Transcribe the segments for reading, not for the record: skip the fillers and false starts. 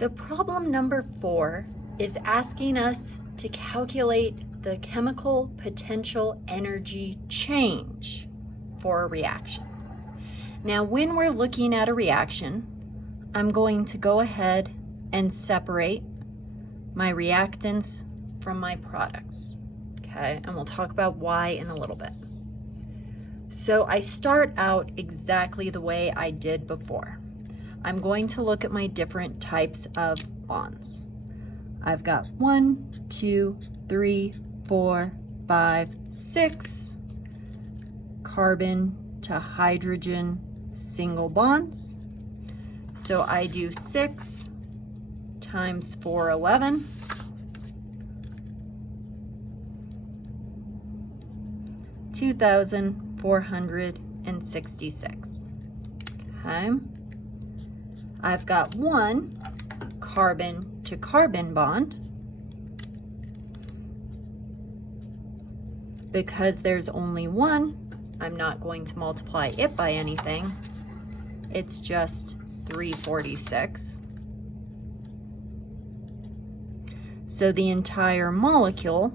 So problem number 4 is asking us to calculate the chemical potential energy change for a reaction. Now, when we're looking at a reaction, I'm going to go ahead and separate my reactants from my products, okay? And we'll talk about why in a little bit. So I start out exactly the way I did before. I'm going to look at my different types of bonds. I've got 1, 2, 3, 4, 5, 6 carbon to hydrogen single bonds. So I do 6 times 411. (2,466). Okay. I've got 1 carbon to carbon bond. Because there's only 1, I'm not going to multiply it by anything. It's just 346. So the entire molecule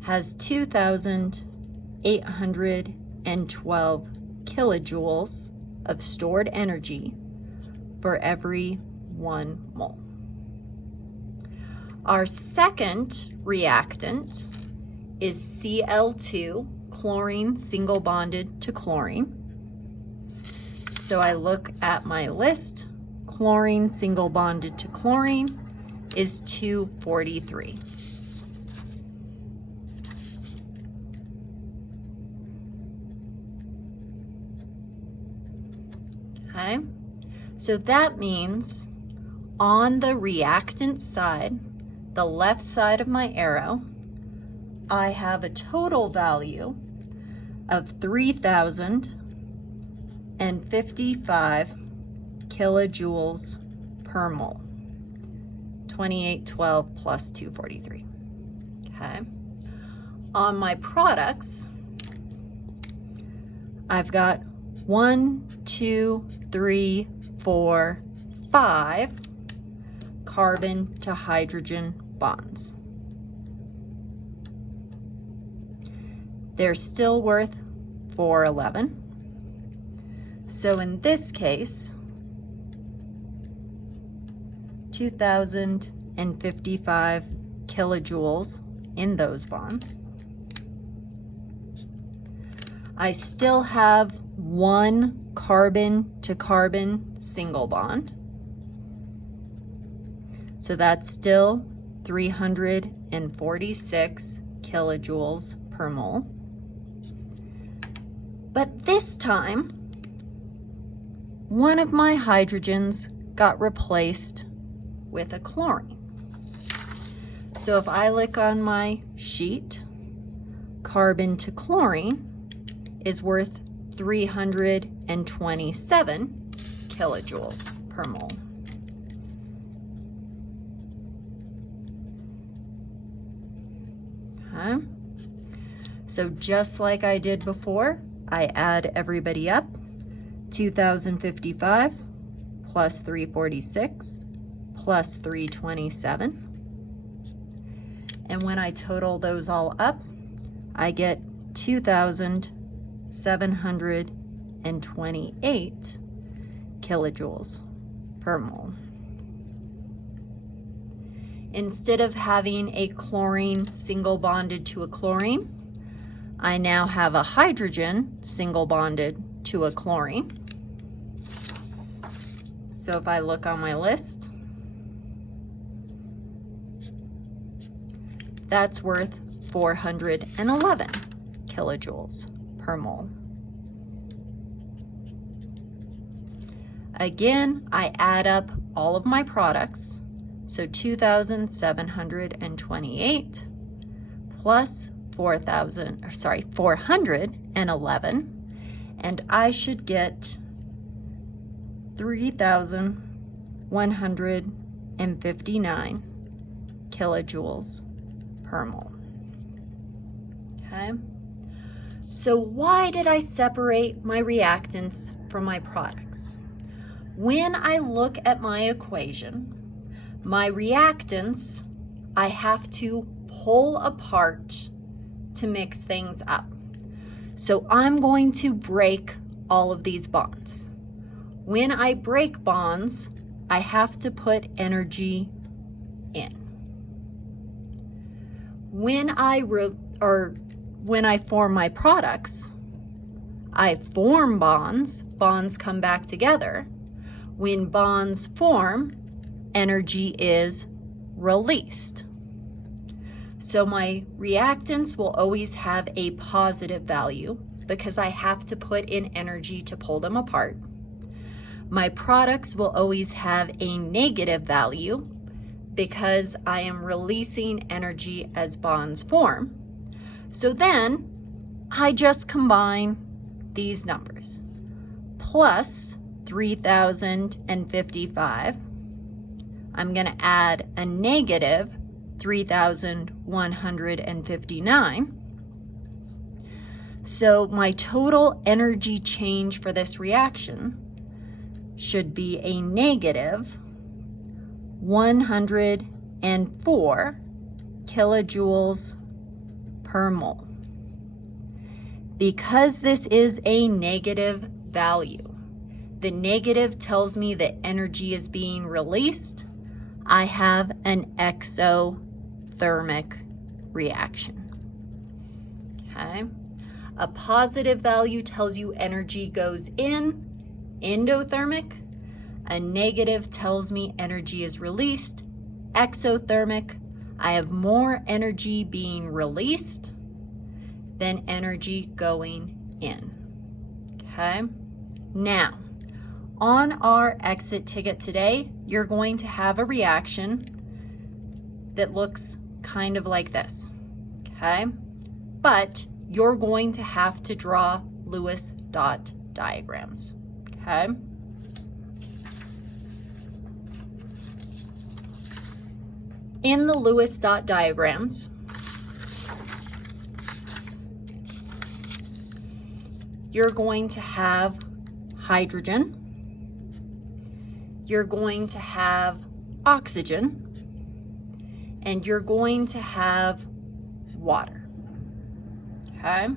has 2,812 kilojoules of stored energy for every 1 mole. Our second reactant is Cl2, chlorine single bonded to chlorine. So I look at my list, chlorine single bonded to chlorine is 243. Okay, so that means on the reactant side, the left side of my arrow, I have a total value of 3,055 kilojoules per mole. 2812 plus 243. Okay. On my products, I've got 1, 2, 3, 4, 5 carbon to hydrogen bonds. They're still worth 411. So in this case, 2,055 kilojoules in those bonds. I still have 1 carbon to carbon single bond. So that's still 346 kilojoules per mole. But this time, one of my hydrogens got replaced with a chlorine. So if I look on my sheet, carbon to chlorine is worth 327 kilojoules per mole. Okay. So just like I did before, I add everybody up. 2,055 plus 346 plus 327. And when I total those all up, I get 2,728 kilojoules per mole. Instead of having a chlorine single bonded to a chlorine, I now have a hydrogen single bonded to a chlorine. So if I look on my list, that's worth 411 kilojoules per mole. Again, I add up all of my products. So 2,728 plus 411, and I should get 3,159 kilojoules per mole. Okay, so why did I separate my reactants from my products? When I look at my equation, My reactants, I have to pull apart to mix things up. So I'm going to break all of these bonds. When I break bonds, I have to put energy in. When I form my products, I form bonds, bonds come back together. When bonds form, energy is released. So my reactants will always have a positive value because I have to put in energy to pull them apart. My products will always have a negative value because I am releasing energy as bonds form. So then I just combine these numbers. Plus 3,055. I'm going to add a negative 3,159. So my total energy change for this reaction should be a negative 104 kilojoules per mole. Because this is a negative value, the negative tells me that energy is being released. I have an exothermic reaction. Okay. A positive value tells you energy goes in, endothermic. A negative tells me energy is released, exothermic. I have more energy being released than energy going in. Okay. Now, on our exit ticket today, you're going to have a reaction that looks kind of like this, okay? But you're going to have to draw Lewis dot diagrams, okay? In the Lewis dot diagrams, you're going to have hydrogen, you're going to have oxygen, and you're going to have water, okay?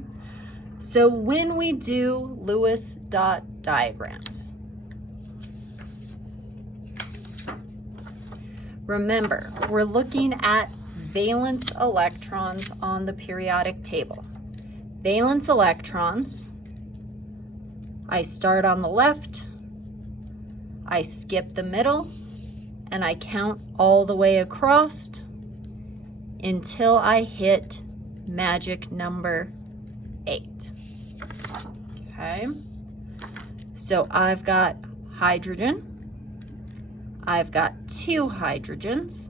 So when we do Lewis dot diagrams, remember, we're looking at valence electrons on the periodic table. Valence electrons, I start on the left, I skip the middle, and I count all the way across until I hit magic number 8. Okay, so I've got hydrogen, I've got 2 hydrogens.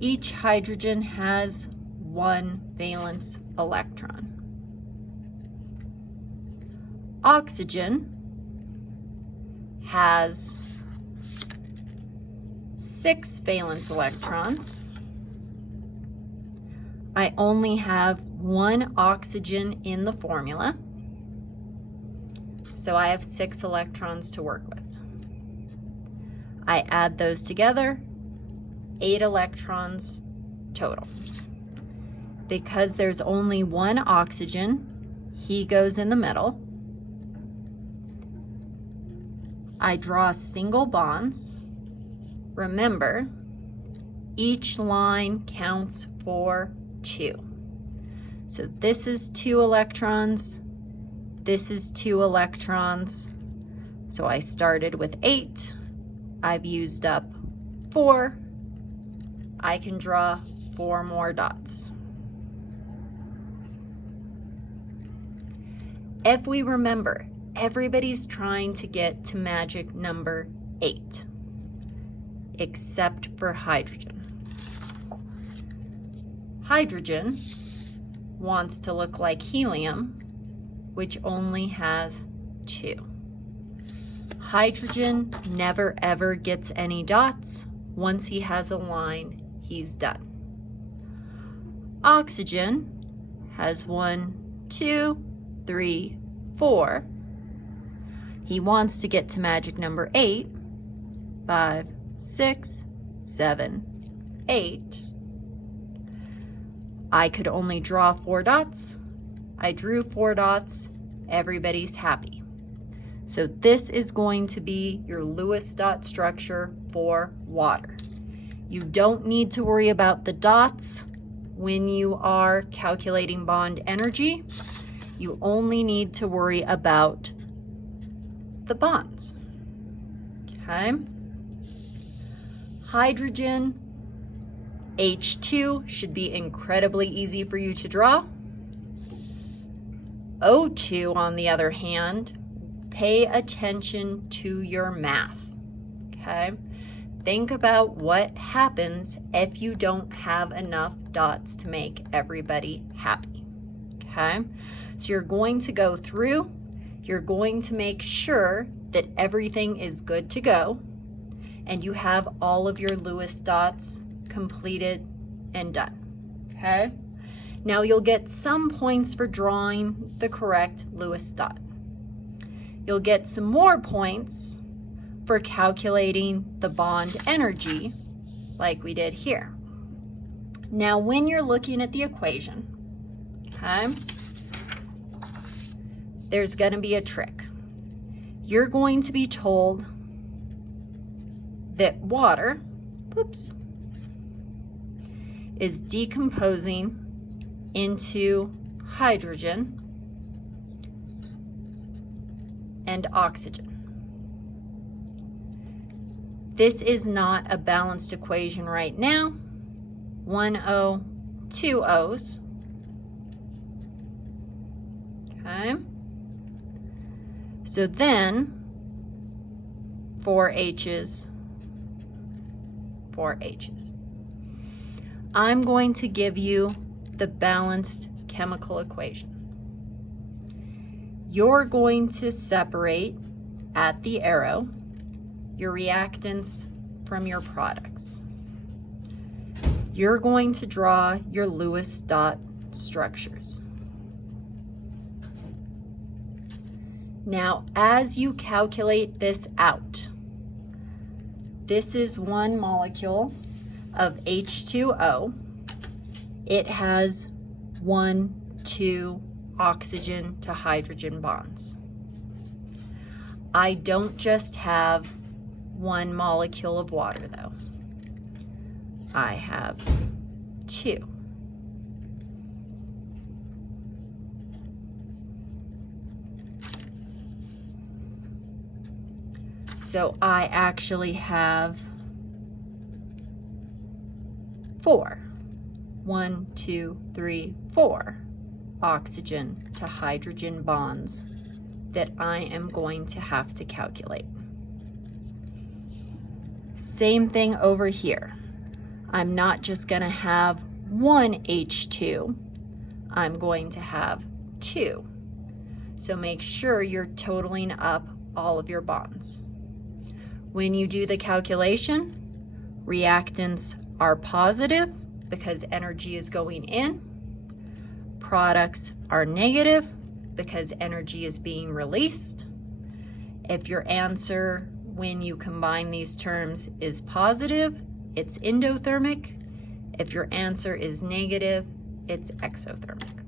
Each hydrogen has 1 valence electron. Oxygen has 6 valence electrons. I only have 1 oxygen in the formula, so I have 6 electrons to work with. I add those together, 8 electrons total. Because there's only 1 oxygen, he goes in the middle. I draw single bonds. Remember, each line counts for 2. So this is 2 electrons, this is 2 electrons. So I started with 8, I've used up 4. I can draw 4 more dots. If we remember, everybody's trying to get to magic number 8, except for hydrogen. Hydrogen wants to look like helium, which only has 2. Hydrogen never ever gets any dots. Once he has a line, he's done. Oxygen has 1, 2, 3, 4. He wants to get to magic number 8. 5, 6, 7, 8. I could only draw 4 dots. I drew 4 dots. Everybody's happy. So this is going to be your Lewis dot structure for water. You don't need to worry about the dots when you are calculating bond energy. You only need to worry about the bonds. Okay? Hydrogen, H2, should be incredibly easy for you to draw. O2, on the other hand, pay attention to your math. Okay? Think about what happens if you don't have enough dots to make everybody happy. Okay? So you're going to go through, you're going to make sure that everything is good to go, and you have all of your Lewis dots completed and done. Okay? Now you'll get some points for drawing the correct Lewis dot. You'll get some more points for calculating the bond energy like we did here. Now when you're looking at the equation, okay, there's going to be a trick. You're going to be told that water, is decomposing into hydrogen and oxygen. This is not a balanced equation right now. 1 O, 2 O's. Okay. So then 4 H's, 4 H's. I'm going to give you the balanced chemical equation. You're going to separate at the arrow your reactants from your products. You're going to draw your Lewis dot structures. Now, as you calculate this out, this is one molecule of H2O. It has 1, 2 oxygen to hydrogen bonds. I don't just have one molecule of water though. I have 2. So I actually have 4. 1, 2, 3, 4 oxygen to hydrogen bonds that I am going to have to calculate. Same thing over here. I'm not just going to have 1 H2, I'm going to have 2. So make sure you're totaling up all of your bonds. When you do the calculation, reactants are positive because energy is going in. Products are negative because energy is being released. If your answer when you combine these terms is positive, it's endothermic. If your answer is negative, it's exothermic.